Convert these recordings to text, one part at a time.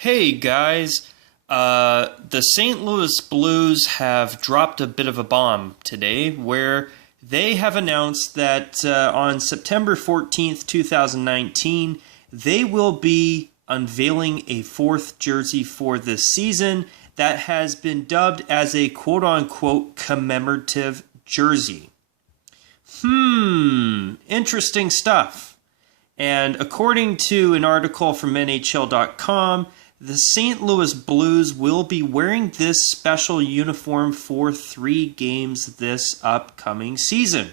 Hey guys, the St. Louis Blues have dropped a bit of a bomb today where they have announced that on September 14th, 2019, they will be unveiling a fourth jersey for this season that has been dubbed as a quote-unquote commemorative jersey. Interesting stuff. And according to an article from NHL.com, the St. Louis Blues will be wearing this special uniform for 3 games this upcoming season.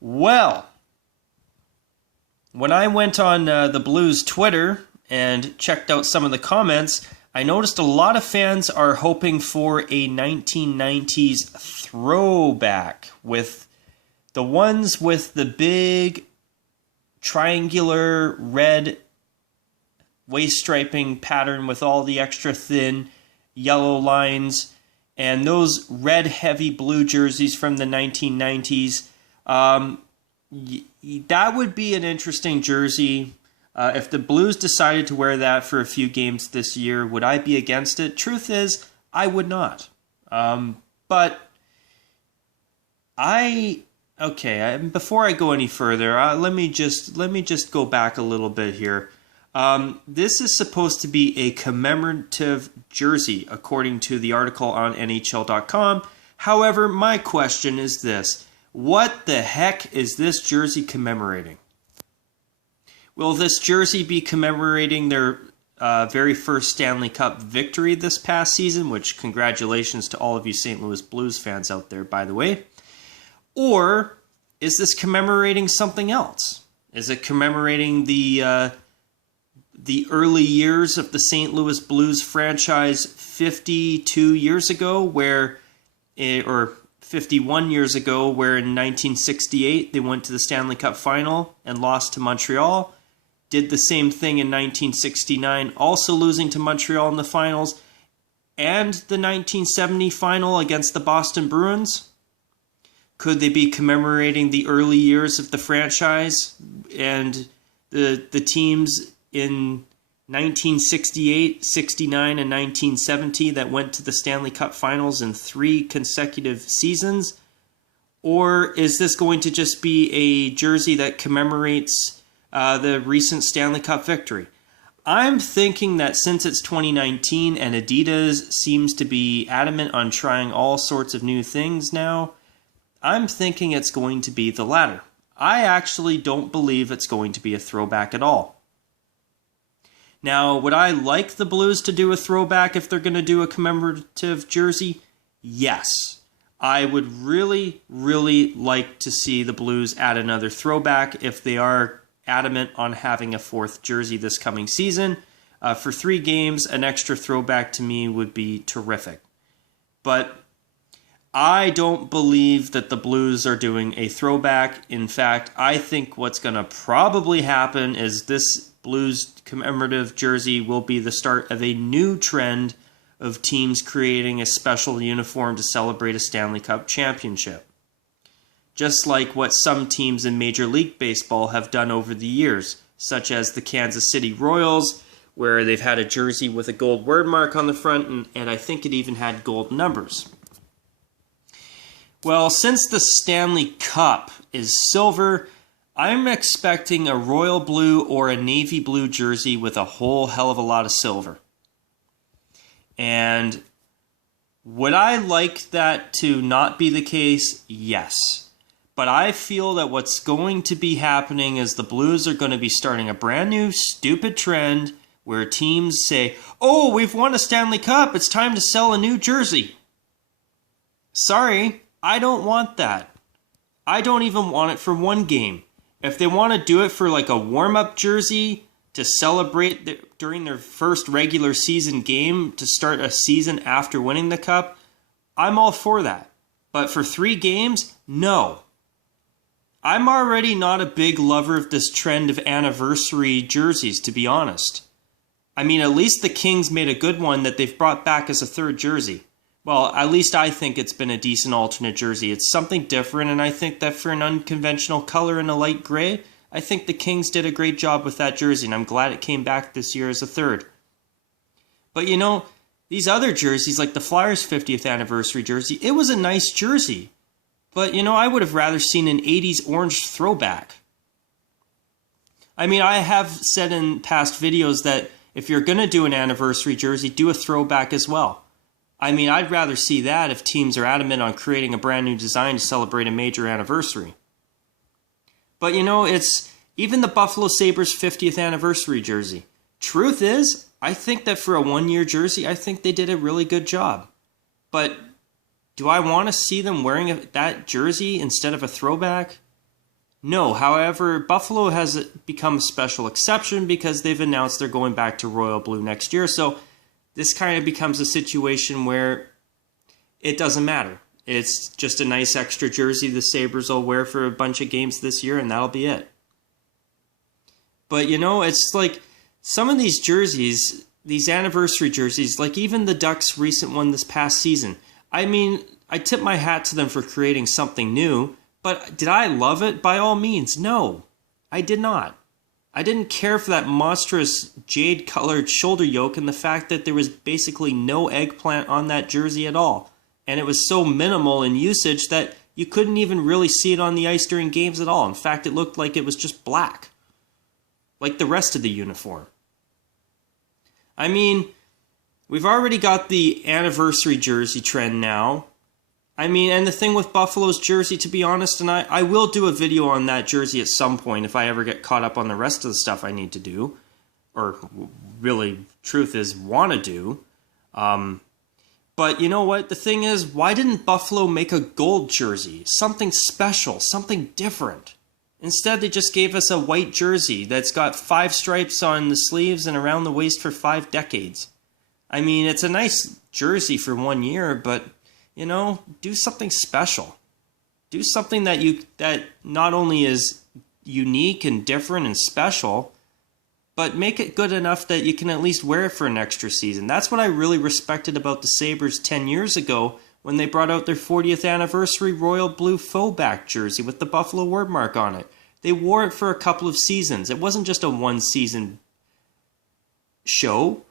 Well, when I went on the Blues Twitter and checked out some of the comments, I noticed a lot of fans are hoping for a 1990s throwback with the ones with the big triangular red waist striping pattern with all the extra thin yellow lines and those red heavy blue jerseys from the 1990s. That would be an interesting jersey. If the Blues decided to wear that for a few games this year, would I be against it? Truth is, I would not. But before I go any further, let me just go back a little bit here. This is supposed to be a commemorative jersey, according to the article on NHL.com. However, my question is this: what the heck is this jersey commemorating? Will this jersey be commemorating their very first Stanley Cup victory this past season? Which, congratulations to all of you St. Louis Blues fans out there, by the way. Or is this commemorating something else? Is it commemorating the early years of the St. Louis Blues franchise 52 years ago, or 51 years ago, where in 1968 they went to the Stanley Cup final and lost to Montreal? Did the same thing in 1969, also losing to Montreal in the finals, and the 1970 final against the Boston Bruins? Could they be commemorating the early years of the franchise and the teams in 1968, 69, and 1970 that went to the Stanley Cup Finals in 3 consecutive seasons? Or is this going to just be a jersey that commemorates the recent Stanley Cup victory? I'm thinking that since it's 2019 and Adidas seems to be adamant on trying all sorts of new things now, I'm thinking it's going to be the latter. I actually don't believe it's going to be a throwback at all. Now, would I like the Blues to do a throwback if they're going to do a commemorative jersey? Yes. I would really, really like to see the Blues add another throwback if they are adamant on having a 4th jersey this coming season. For 3 games, an extra throwback to me would be terrific. But I don't believe that the Blues are doing a throwback. In fact, I think what's going to probably happen is this Blues commemorative jersey will be the start of a new trend of teams creating a special uniform to celebrate a Stanley Cup championship. Just like what some teams in Major League Baseball have done over the years, such as the Kansas City Royals, where they've had a jersey with a gold word mark on the front, and I think it even had gold numbers. Well, since the Stanley Cup is silver, I'm expecting a royal blue or a navy blue jersey with a whole hell of a lot of silver. And would I like that to not be the case? Yes. But I feel that what's going to be happening is the Blues are going to be starting a brand new stupid trend where teams say, "Oh, we've won a Stanley Cup, it's time to sell a new jersey." Sorry, I don't want that. I don't even want it for 1 game. If they want to do it for like a warm-up jersey to celebrate during their first regular season game to start a season after winning the Cup, I'm all for that. But for 3 games, no. I'm already not a big lover of this trend of anniversary jerseys, to be honest. I mean, at least the Kings made a good one that they've brought back as a 3rd jersey. Well, at least I think it's been a decent alternate jersey. It's something different, and I think that for an unconventional color in a light gray, I think the Kings did a great job with that jersey, and I'm glad it came back this year as a 3rd. But you know, these other jerseys, like the Flyers 50th anniversary jersey, it was a nice jersey. But you know, I would have rather seen an 80s orange throwback. I mean, I have said in past videos that if you're going to do an anniversary jersey, do a throwback as well. I mean, I'd rather see that if teams are adamant on creating a brand new design to celebrate a major anniversary. But you know, it's even the Buffalo Sabres 50th anniversary jersey. Truth is, I think that for a one-year jersey, I think they did a really good job. But do I want to see them wearing that jersey instead of a throwback? No. However, Buffalo has become a special exception because they've announced they're going back to royal blue next year. So this kind of becomes a situation where it doesn't matter. It's just a nice extra jersey the Sabres will wear for a bunch of games this year, and that'll be it. But, you know, it's like some of these jerseys, these anniversary jerseys, like even the Ducks' recent one this past season, I mean, I tip my hat to them for creating something new, but did I love it? By all means, no. I did not. I didn't care for that monstrous jade-colored shoulder yoke and the fact that there was basically no eggplant on that jersey at all. And it was so minimal in usage that you couldn't even really see it on the ice during games at all. In fact, it looked like it was just black, like the rest of the uniform. I mean, we've already got the anniversary jersey trend now. I mean, and the thing with Buffalo's jersey, to be honest, and I will do a video on that jersey at some point if I ever get caught up on the rest of the stuff I need to do, or really, truth is, want to do. But you know what? The thing is, why didn't Buffalo make a gold jersey? Something special, something different. Instead, they just gave us a white jersey that's got 5 stripes on the sleeves and around the waist for 5 decades. I mean, it's a nice jersey for 1 year, but you know, do something special. Do something that not only is unique and different and special, but make it good enough that you can at least wear it for an extra season. That's what I really respected about the Sabres 10 years ago when they brought out their 40th anniversary royal blue faux back jersey with the Buffalo word mark on it. They wore it for a couple of seasons. It wasn't just a one-season show.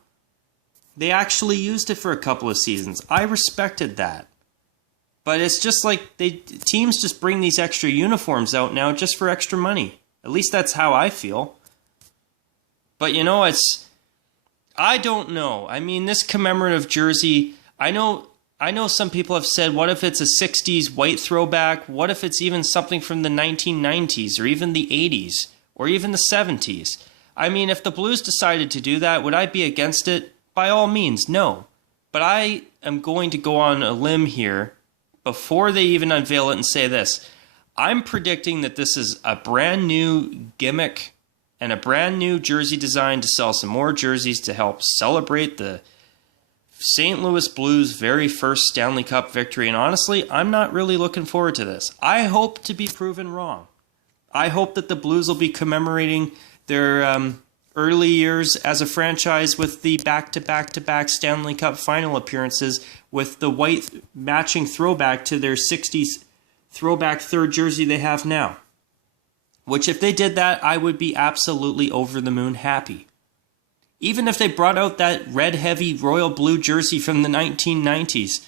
They actually used it for a couple of seasons. I respected that. But it's just like teams just bring these extra uniforms out now just for extra money. At least that's how I feel. But you know, I don't know. I mean, this commemorative jersey, I know some people have said, what if it's a 60s white throwback? What if it's even something from the 1990s or even the 80s or even the 70s? I mean, if the Blues decided to do that, would I be against it? By all means, no. But I am going to go on a limb here before they even unveil it and say this. I'm predicting that this is a brand new gimmick and a brand new jersey design to sell some more jerseys to help celebrate the St. Louis Blues' very first Stanley Cup victory. And honestly, I'm not really looking forward to this. I hope to be proven wrong. I hope that the Blues will be commemorating their early years as a franchise with the back-to-back-to-back Stanley Cup final appearances with the white matching throwback to their 60s throwback third jersey they have now. Which, if they did that, I would be absolutely over the moon happy. Even if they brought out that red heavy royal blue jersey from the 1990s,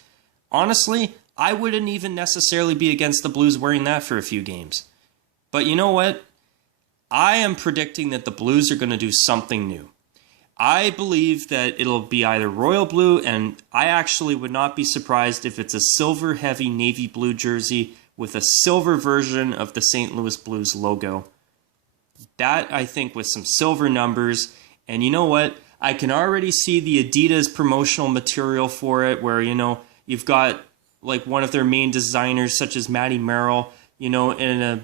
honestly, I wouldn't even necessarily be against the Blues wearing that for a few games. But you know what? I am predicting that the Blues are going to do something new. I believe that it'll be either royal blue, and I actually would not be surprised if it's a silver heavy navy blue jersey with a silver version of the St. Louis Blues logo. That, I think, with some silver numbers. And you know what? I can already see the Adidas promotional material for it where, you know, you've got like one of their main designers such as Matty Merrill, you know, in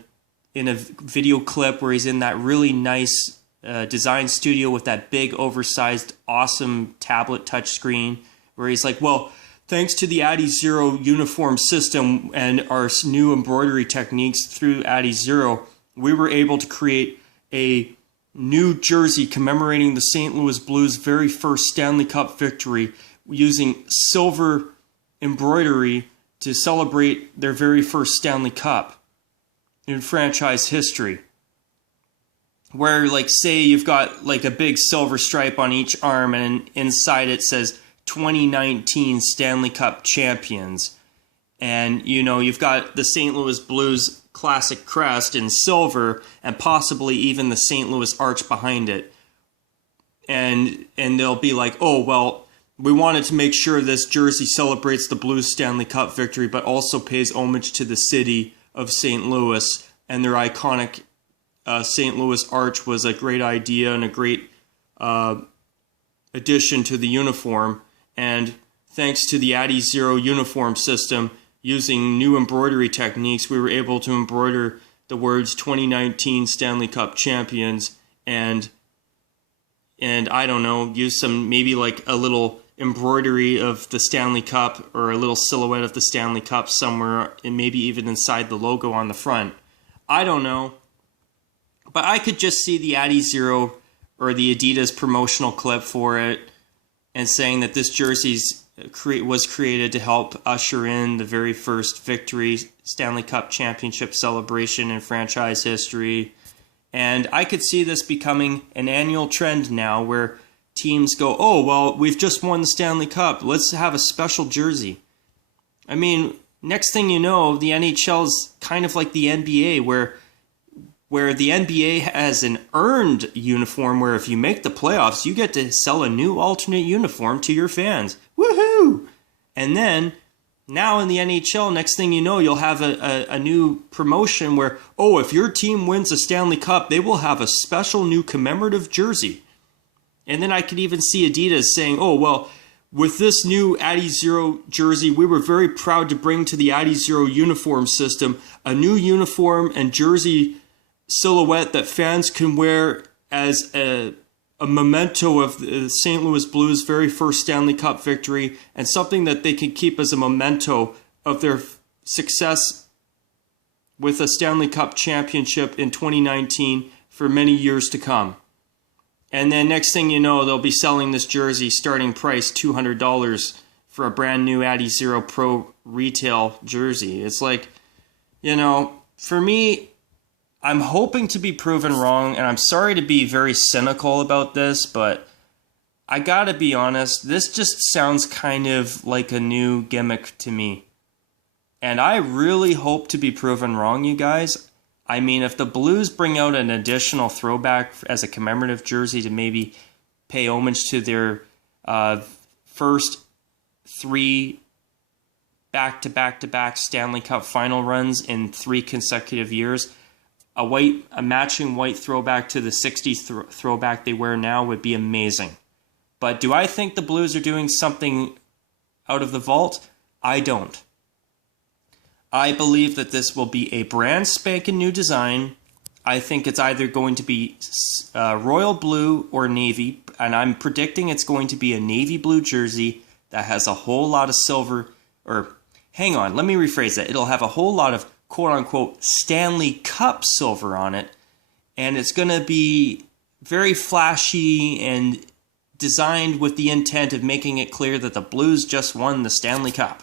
a video clip where he's in that really nice design studio with that big, oversized, awesome tablet touchscreen where he's like, well, thanks to the Addy Zero uniform system and our new embroidery techniques through Addy Zero, we were able to create a new jersey commemorating the St. Louis Blues' very first Stanley Cup victory using silver embroidery to celebrate their very first Stanley Cup in franchise history. where, like, say you've got like a big silver stripe on each arm, and inside it says 2019 Stanley Cup champions. And, you know, you've got the St. Louis Blues classic crest in silver, and possibly even the St. Louis arch behind it. And they'll be like, oh, well, we wanted to make sure this jersey celebrates the Blues Stanley Cup victory, but also pays homage to the city of St. Louis, and their iconic St. Louis arch was a great idea and a great addition to the uniform. And thanks to the Addy Zero uniform system, using new embroidery techniques, we were able to embroider the words 2019 Stanley Cup champions, and I don't know, use some, maybe like a little embroidery of the Stanley Cup or a little silhouette of the Stanley Cup somewhere, and maybe even inside the logo on the front. I don't know. But I could just see the Addy Zero or the Adidas promotional clip for it, and saying that this jersey was created to help usher in the very first victory, Stanley Cup championship celebration in franchise history. And I could see this becoming an annual trend now, where teams go, oh, well, we've just won the Stanley Cup, let's have a special jersey. I mean, next thing you know, the NHL is kind of like the NBA, where the NBA has an earned uniform where if you make the playoffs, you get to sell a new alternate uniform to your fans. Woohoo! And then, now in the NHL, next thing you know, you'll have a new promotion where, oh, if your team wins a Stanley Cup, they will have a special new commemorative jersey. And then I could even see Adidas saying, oh, well, with this new Addy Zero jersey, we were very proud to bring to the Addy Zero uniform system a new uniform and jersey silhouette that fans can wear as a memento of the St. Louis Blues' very first Stanley Cup victory, and something that they can keep as a memento of their success with a Stanley Cup championship in 2019 for many years to come. And then next thing you know, they'll be selling this jersey, starting price $200 for a brand new Addy Zero Pro retail jersey. It's like, you know, for me, I'm hoping to be proven wrong, and I'm sorry to be very cynical about this, but I gotta be honest, this just sounds kind of like a new gimmick to me. And I really hope to be proven wrong, you guys. I mean, if the Blues bring out an additional throwback as a commemorative jersey to maybe pay homage to their first 3 back-to-back-to-back Stanley Cup final runs in 3 consecutive years, a matching white throwback to the 60s throwback they wear now would be amazing. But do I think the Blues are doing something out of the vault? I don't. I believe that this will be a brand spanking new design. I think it's either going to be royal blue or navy, and I'm predicting it's going to be a navy blue jersey that has a whole lot of silver, or hang on, let me rephrase that. It'll have a whole lot of quote-unquote Stanley Cup silver on it, and it's going to be very flashy and designed with the intent of making it clear that the Blues just won the Stanley Cup.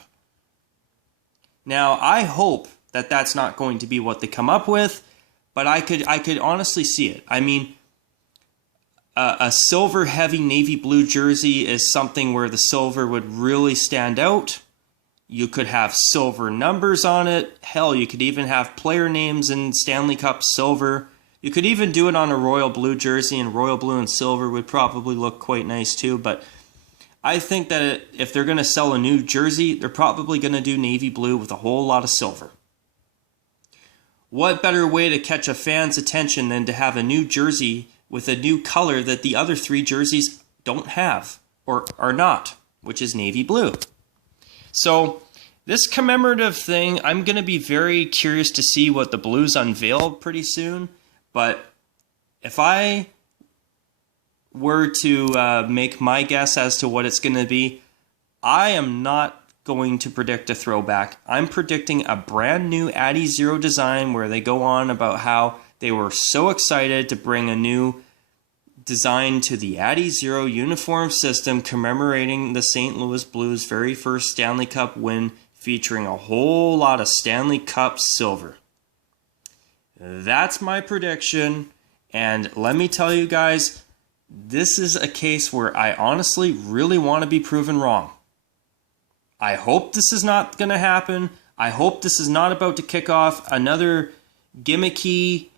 Now, I hope that that's not going to be what they come up with, but I could honestly see it. I mean, a silver-heavy navy blue jersey is something where the silver would really stand out. You could have silver numbers on it. Hell, you could even have player names in Stanley Cup silver. You could even do it on a royal blue jersey, and royal blue and silver would probably look quite nice too. But I think that if they're going to sell a new jersey, they're probably going to do navy blue with a whole lot of silver. What better way to catch a fan's attention than to have a new jersey with a new color that the other 3 jerseys don't have, or are not, which is navy blue. So this commemorative thing, I'm going to be very curious to see what the Blues unveil pretty soon. But if I were to make my guess as to what it's going to be, I am not going to predict a throwback. I'm predicting a brand new Addy Zero design where they go on about how they were so excited to bring a new design to the Addy Zero uniform system commemorating the St. Louis Blues' very first Stanley Cup win, featuring a whole lot of Stanley Cup silver. That's my prediction, And let me tell you guys, this is a case where I honestly really want to be proven wrong. I hope this is not going to happen. I hope this is not about to kick off another gimmicky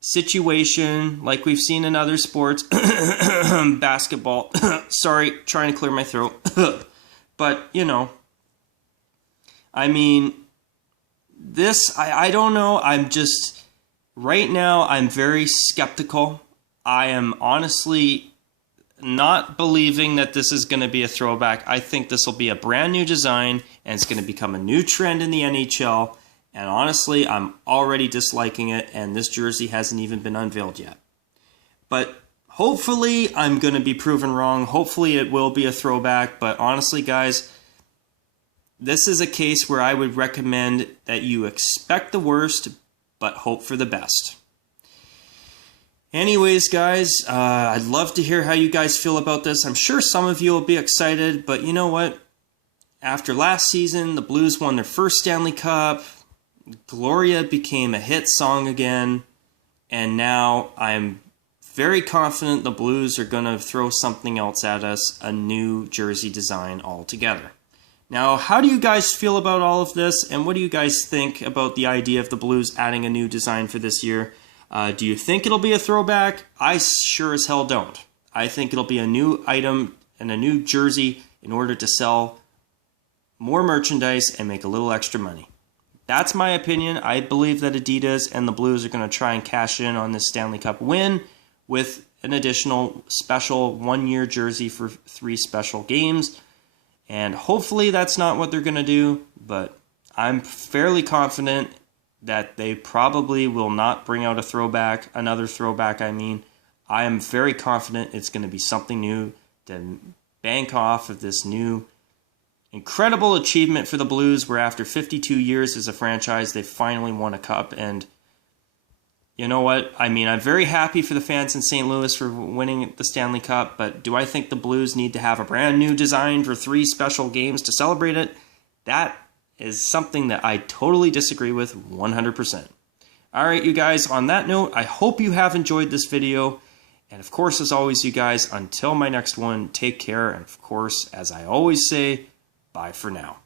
situation like we've seen in other sports. Basketball. Sorry, trying to clear my throat. But, you know, I mean, this, I don't know. I'm just, right now, I'm very skeptical. I am honestly not believing that this is going to be a throwback. I think this will be a brand new design, and it's going to become a new trend in the NHL. And honestly, I'm already disliking it, and this jersey hasn't even been unveiled yet. But hopefully, I'm going to be proven wrong. Hopefully, it will be a throwback. But honestly, guys, this is a case where I would recommend that you expect the worst, but hope for the best. Anyways, guys, I'd love to hear how you guys feel about this. I'm sure some of you will be excited, but you know what? After last season, the Blues won their first Stanley Cup. Gloria became a hit song again. And now I'm very confident the Blues are going to throw something else at us, a new jersey design altogether. Now, how do you guys feel about all of this? And what do you guys think about the idea of the Blues adding a new design for this year? Do you think it'll be a throwback? I sure as hell don't. I think it'll be a new item and a new jersey in order to sell more merchandise and make a little extra money. That's my opinion. I believe that Adidas and the Blues are going to try and cash in on this Stanley Cup win with an additional special one-year jersey for 3 special games. And hopefully that's not what they're going to do, but I'm fairly confident that they probably will not bring out a throwback, another throwback, I mean. I am very confident it's going to be something new to bank off of this new incredible achievement for the Blues, where after 52 years as a franchise, they finally won a cup. And you know what? I mean, I'm very happy for the fans in St. Louis for winning the Stanley Cup, but do I think the Blues need to have a brand new design for 3 special games to celebrate it? That is something that I totally disagree with 100%. Alright, you guys, on that note, I hope you have enjoyed this video. And of course, as always, you guys, until my next one, take care. And of course, as I always say, bye for now.